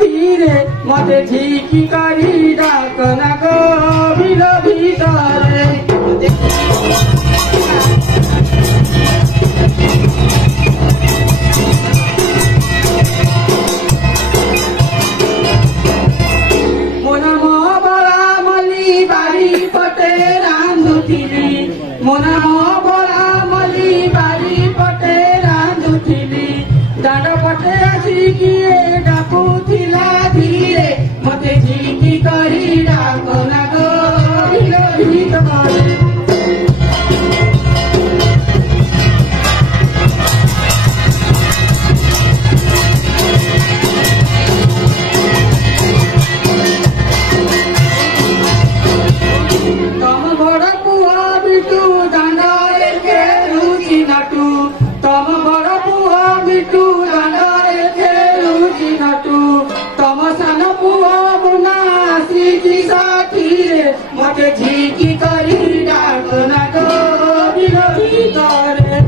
धीरे मते झिकी करी डाकना गभीर भितरे मोना बड़ा मली बारी पटे रांधुथिली मोना बड़ा मली बारी पटे रांधुथिली दांड पटे आसिकी डाकुथिला धीरे मते झिकी करी डाकना गभीर भितरे मते झिकी करी डाकना गभीर भितरे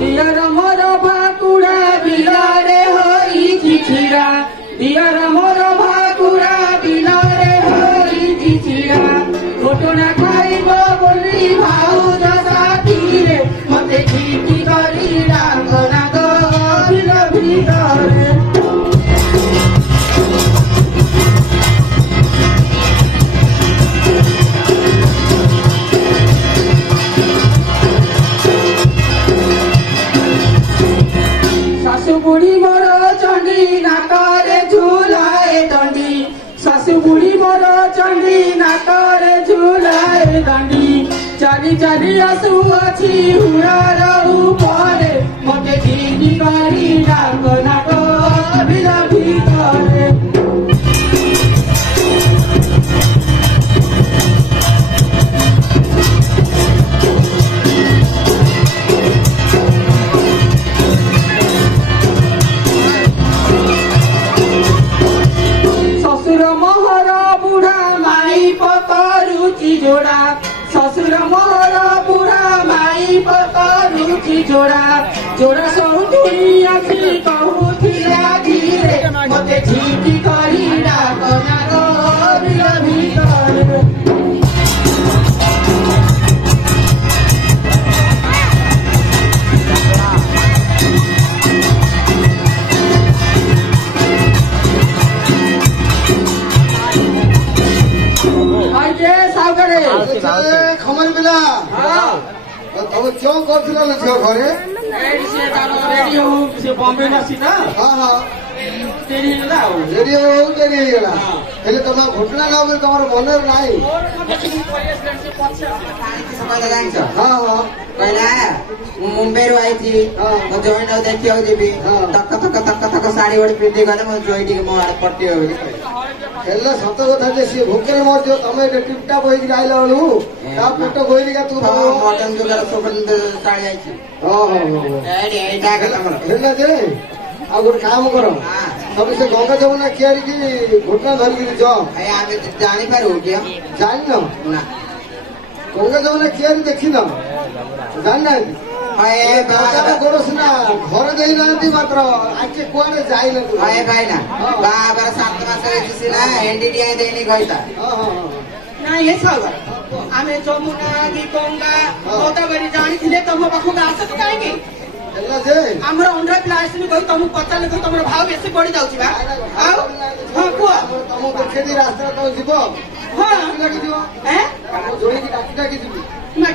दियर मोर भाकुड़ा बिलरे होई छिरा दियर मोर भाकुड़ा बिलरे होई छिरा घटना खाइब बोली भाउज साथीरे मते झिकी करी डाकना गभीर भितरे सासु बुढ़ी मोर चंडी नाकरे झुलाए दंडी सासु बुढ़ी मोर चंडी नाकरे झुलाए दंडी चाली चाली आसु अछि हुरार उपरे मते झिकी करी डाकना गभीर भितरे ससुर मोहर बुढ़ा माई पकरुची जोड़ा ससुर मोहर बुढ़ा माई पकरुची जोड़ा जोड़ा सौतुनी आसी कहुथिला धीरे मते झिकी करी डाकना गभीर भितरे खमर बिला तुम क्यों कर घरे रेडियो बॉम्बे नसी ना हाँ हाँ डेरी हेले तुम घटना गाँव तुम मन ना हाँ हाँ कहला मुंबई रू आई जॉइंट देखा जी तक तक तक तक साड़ी गोटे पिंधि गले मो जॉइंट मो आड़े पट्टी हेल्ला सत कथा जे सी भोके मर तमे टिपटा बहिक आइला बेलू ता पेट बोइलिका तू मटन जुगार सब साड़ी जाइछि हेल्ला जे आ गोटे काम कर तमे से गंगा जमुना कियारी की घटना धरिक जा आगे जानी पारू क्या जान ना गंगा जमुना कियारी देखी न जान ना गोड़ सीना घर दे मात्र आगे कुआड़े जाइन भाई ना बाबर 7 मास एनडीडीआई देनी गईता ना ये सब आम जमुना कि गंगा गोदावरी जानी तुम पाखक आस तो कहीं आमर अंडा पिला आसनी कही तुमको पचारे तुम भाव बेसी बढ़ी जाऊँ तुम देखे रास्ता तुम जीव जोड़ी डाकी डाकी जी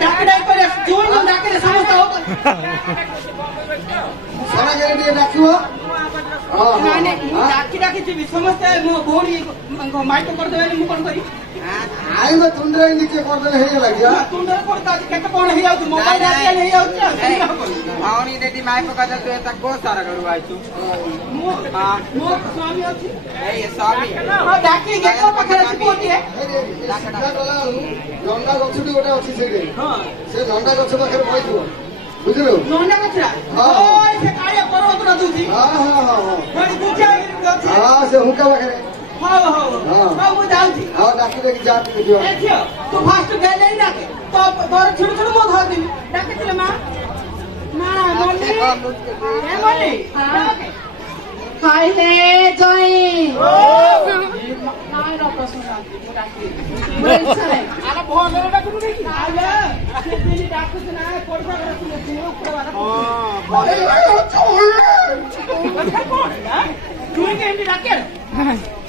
डाक डाक कर जोड़ डाके समस्त सारा जगह डाक डाकी डाकी जी समस्ते मो भौणी माइक करदे मु कोन करी आइब तुंडरे निके करदे हे लागिया तुंडरे करता केते कोन हे आउ मोबाइल आके हे आउ भौणी देती माइक करदे तो एता को सारा करू आइछु मो स्वामी अछि ए स्वामी हां डाकी गेको पखरे छिपोती है नंदा गछुटी गोटे अछि सेगे हां से नंदा गछ पाखरे बइथु बुझलो नंदा गछरा ओय से काया परवत न दुथी हां हां हां बड़ी बुझा गछ हां से हुका पाखरे ହଉ ମୁଁ ଯାଉଛି ହଁ ଡାକି ଦେଖି ଯା ଦେଖିବ ଏ ଝିଅ ତୁ ଫାଷ୍ଟ ଗେଲେ ଡାକେ ତୋର ଛୁଟ ଛୁଟ ମୁଁ ଧରିଦେବି ଡାକିଥିଲେ ମା ମା ମଲ୍ଲି ଏ ମଲ୍ଲି ଖାଇଲେ ଜଇଁ ନାଇଁ ର ପ୍ରଶ୍ନ ମୁଁ ଡାକି ମୋର ଇଚ୍ଛା ନାହିଁ ଆରେ ଭଲରେ ଡାକୁଛୁ ଦେଖି ଆଲେ ସେ ଦିନ ଡାକୁଛୁ ନା ପଡିବା ଘର ତୁମେ ଉପରବାଲା ତୁଇ କେମିତି ଡାକେ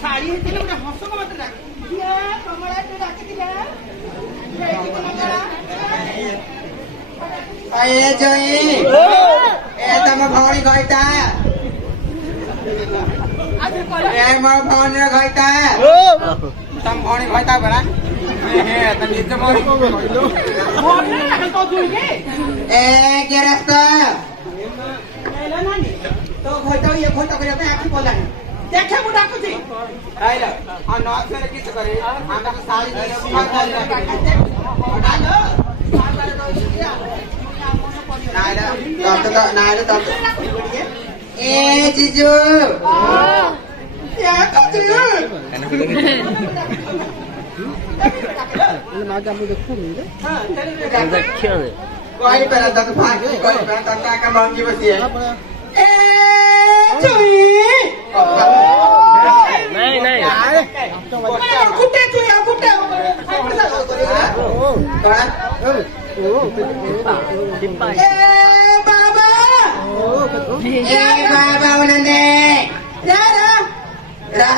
ଶାଢୀ ହେଇଥିଲେ ଗୋଟେ ହସକ ମତେ ଡାକେ କମଳା ଡାକିଥିଲେ ଏ ଜଇଁ ଏ ତମ ଭଉଣୀ କହିତା ଏ ମୋ ଭଉଣୀର କହିତା ତମ ଭଉଣୀ କହିତା ପରା ନିଜ ଭଉଣୀ ଏ ଗେରସ୍ତ ତ ଘଇତା ଇଏ ଘଇତା କରିବା ପାଇଁ ଆଖି ପଲାଣି ଦେଖେ ମୁଁ ଡାକୁଛି କିଛି କରି ଆମେ ଶାଢୀ ଏ ଜିଜୁ କହିପାର ତାକୁ ଫାଙ୍କି କହିପାର ତାକୁ ଆକା ମଙ୍ଗି ବସିଏ କୁଟେ କୁଟେ ବାବା ବାବା